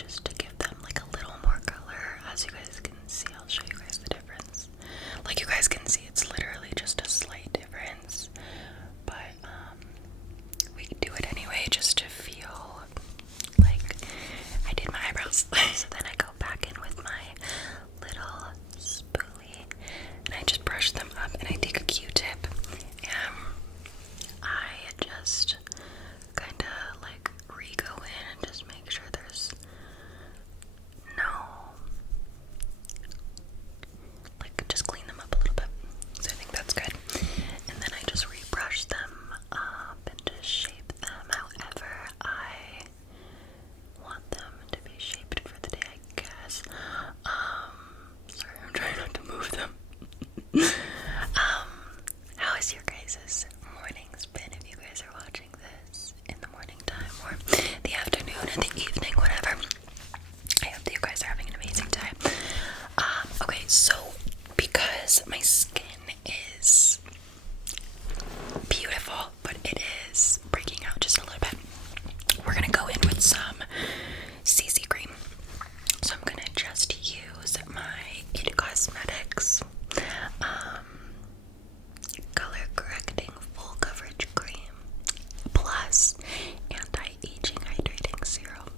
just to give them like a little more color. As you guys can see, I'll show you guys the difference. Like you guys can see, it's literally just a slight difference, but we can do it anyway just to feel like I did my eyebrows. So then I go back in with my little spoolie and I just brush them up, and I take a Q-tip and I just kind of like re-go in and just make sure there's no, like, just clean them up a little bit. So I think that's good. And then I just rebrush them up and just shape them however I want them to be shaped for the day, I guess. Sorry, I'm trying not to move them. How is your guys' mornings been if you guys are watching this in the morning time or the afternoon and the evening, whatever? I hope that you guys are having an amazing time. Okay, so because my skin is beautiful, but it is breaking out just a little bit, we're gonna go in with some CC cream. So I'm gonna just use my It Cosmetics color correcting full coverage cream plus anti-aging hydrating serum.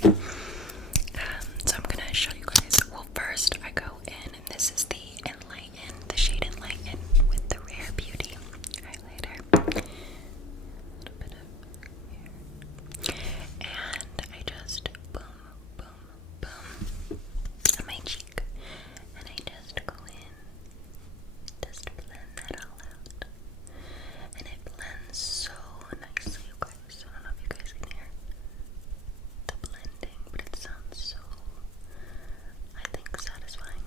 So I'm gonna show you guys. Well, first I go in, and this is the shade Enlighten with the Rare Beauty highlighter. A little bit of here. And I just boom, boom, boom on my cheek. And I just go in, just blend that all out. And it blends so nicely, you guys. I don't know if you guys can hear the blending, but it sounds so, I think, satisfying.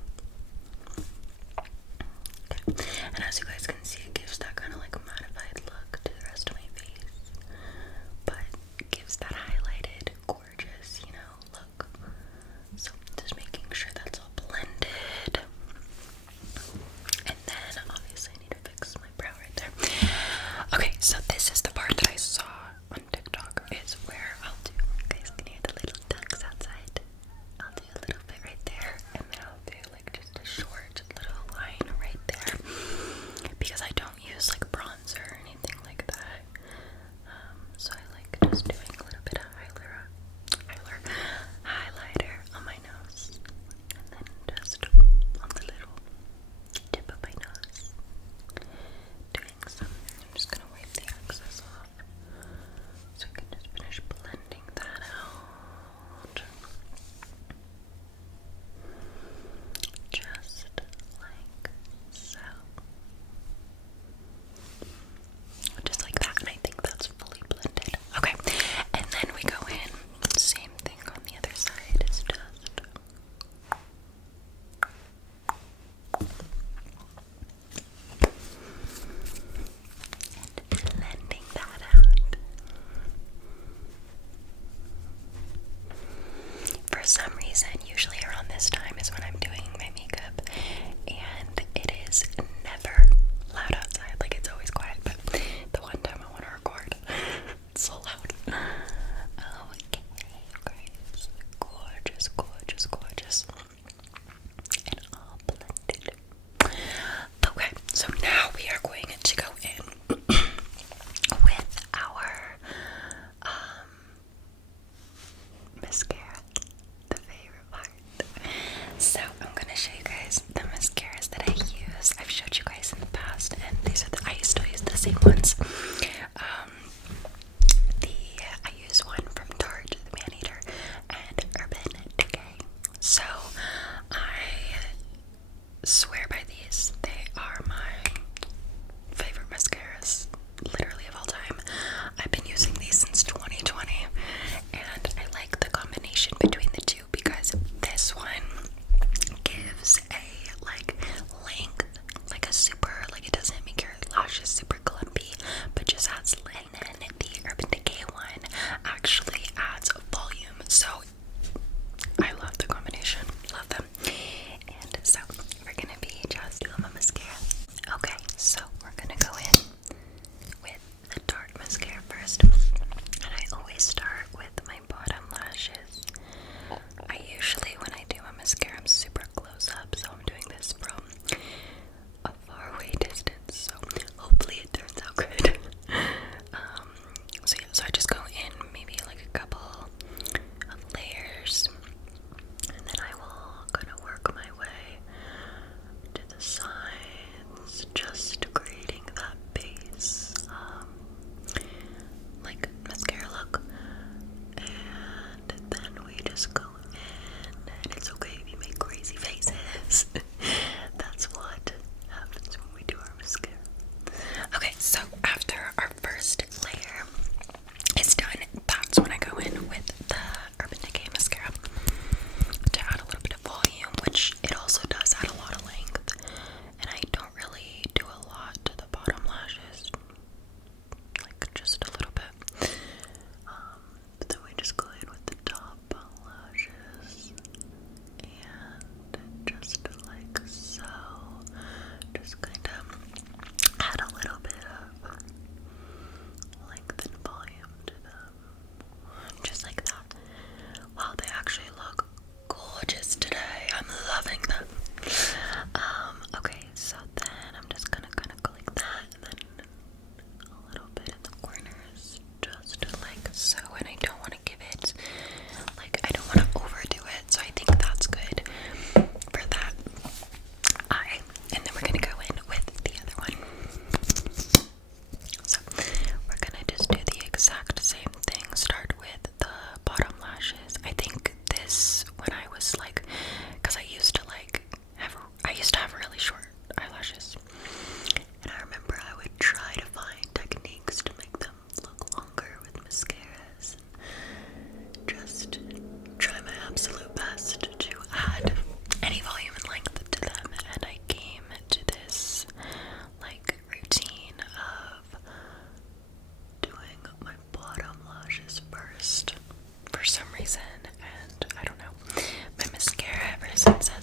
Okay. And as you guys can see, it gives that kind of like mattified look to the rest of my face, but it gives that highlighted, gorgeous, you know, look. So just making sure that's all blended. And then obviously I need to fix my brow right there. Okay, so this is the part that I saw on TikTok, is where I'll do, you guys can hear the little ducks outside. I'll do a little bit right there, and then I'll do like just a short little line right there, because I don't use like bronzer or anything like that. So I like just doing a little bit of highlighter on my nose, and then just on the little tip of my nose, doing some. I'm just gonna wipe the excess off, so I can just finish blending that out. Just like so. Just like that, and I think that's fully blended. Okay, and then we go in, same thing on the other side, it's just and blending that out. For some reason, usually around this time is when I'm doing my makeup, and it is never loud outside. Like, it's always quiet, but the one time I want to record, it's so loud. Okay, guys, gorgeous, gorgeous, gorgeous, and all blended. Okay, so now we are going to go in with our mascara, the favorite part. So I'm gonna show you guys the mascaras that I use. I've showed you guys in the past, and these are I still use the same ones. I use one from Tarte, the Man Eater, and Urban Decay. because it says